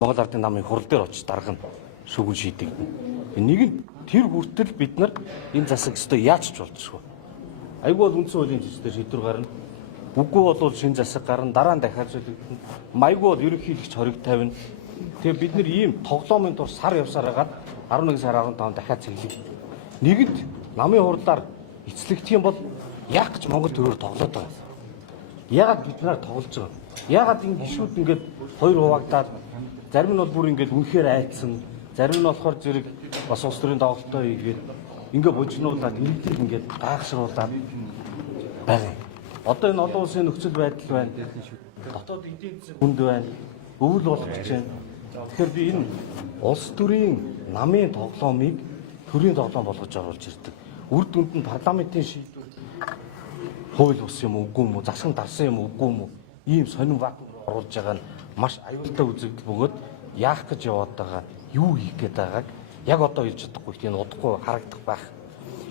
Монгол Ардын намын хурал дээр очиж дарга нь шүүгэн шийдэгдэнэ. Нэг нь тэр хүртэл бид нар энэ засаг өстой яаж ч болчихгүй. Айгүй бол үндсэн хуулийн жижигдэр шийдвэр гарна. Үгүй бол шинэ засаг гарна, дараа нь дахиад шийдэгдэнэ. Майгүй бол ерөнхийлөгч хориг тавина. Тэгээ бид нар ийм тоглоомын тур сар явсаар хагаад 11 сар 15 дахиад цэглэв. Нэгэнт намын хурлаар эцлэгдэх юм бол яг ч Монгол төрөөр тоглоод байгаа. Яагаад бид нараар тоглож байгаа? Яагаад энэ гişүүд ингээд хоёр хуваагдаад зарим нь бол бүр ингээд үнэхээр айцсан, зарим нь болохоор зэрэг бас улс төрийн тоглолтоо хийгээд ингээд бужигнуулаад иргэдийг ингээд гайхшруулаад байгаа. Одоо энэ олон улсын нөхцөл байдал байна. Дотоод эдийн засгийн хүнд байна. Өвөл болох гэж байна. Тэгэхээр би энэ улс төрийн намын тоглоомыг төрийн тоглоом болгож оруулж ирдэг. Үр дүнд нь парламентын шийдвэр хууль ус юм үгүй юм уу, засаг дарсан юм үгүй юм уу, ийм сонин вакуум оруулж байгаа нь маш аюултай үзэгдэл бөгөөд яах гэж яваад байгаа, юу хийх гээд байгааг яг одоо хэлж чадахгүй тийм удахгүй харагдах байх.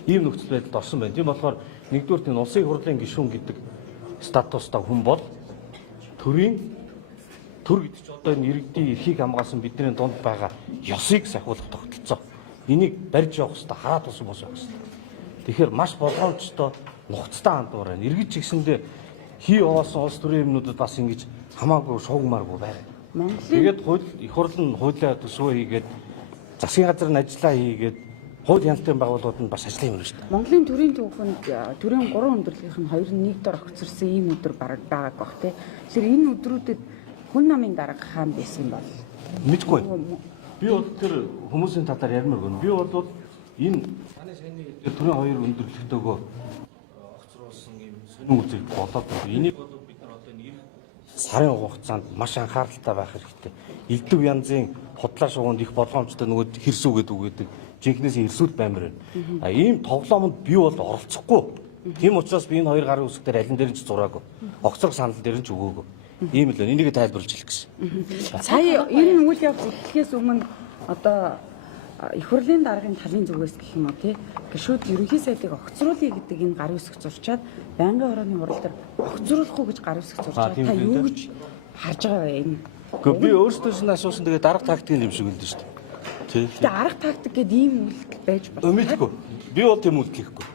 Ийм нөхцөл байдалд орсон байна. Тийм болохоор нэгдүгээр энэ улсын хурлын гишүүн гэдэг статустай хүн бол төрийн төр гэдэг чинь одоо энэ иргэдийн эрхийг хамгаалсан бидний дунд байгаа ёсыг сахиулах тогтолцоо. Энийг барьж явах хэрэгтэй, хараад ус бос явах хэрэгтэй. Тэгэхээр маш болгоомжтой нухацтай хандуур байна. Иргэд ч гэсэндээ хий овоосон улс төрийн юмнуудад бас ингэж хамаагүй шуугмааргүй байна. Тэгээд их хурл нь хуулиа төсвөө хийгээд засгийн газар нь ажиллаа хийгээд хууль хяналтын байгууллагууд нь бас ажлын юм шүү дээ. Монголын төрийн түүхэнд төрийн 3 өндөрлгийнх нь 2 нь нэг дор огцорсон ийм өдөр бараг байгааг бах тий. Тэгэхээр энэ өдрүүдэд хүн намын дарга хаан байсан бол мэдгүй. Би бол тэр хүмүүсийн татаар ярмаар гэнэ. Би бол энэ таны саяны төрийн 2 өндөрлөгтөөгөө огцруулсан ийм сонин үзэг болоод байна. Энийг бол бид нар одоо энэ сарын хугацаанд маш анхааралтай байх хэрэгтэй. Элдв янзын худлаа шугуунд их болгоомжтой нөгөө хэрсүү гэдэг үг гэдэг жинхнээс хэрсүүл баймар байна. Ийм тоглоомонд би бол оролцохгүй. Тийм учраас би энэ хоёр гарын үсгээр алин дээр нь ч зураагүй. Огцрог санал дээр нь ч өгөөгүй. Ийм л энийг тайлбарлаж хэлэх гэсэн. Сая энэ үйл явц эхлэхээс өмнө одоо их хурлын даргын талын зүгээс гэх юм уу тий гишүүд ерөнхий сайдыг огцруулъя гэдэг энэ гар үсэг зурчаад байнгын хорооны хурал дээр огцруулахгүй гэж гар үсэг зурчаад та юу гэж харж байгаа вэ энэ? Гэхдээ би өөртөөс нь асуусан тэгээд дарга тактик юм шиг үлдэн шүү дээ. Тий. Тэгээд арга тактик гэдэг ийм үйлдэл байж болно. Мэдгүй. Би бол тийм үйлдэл хийхгүй.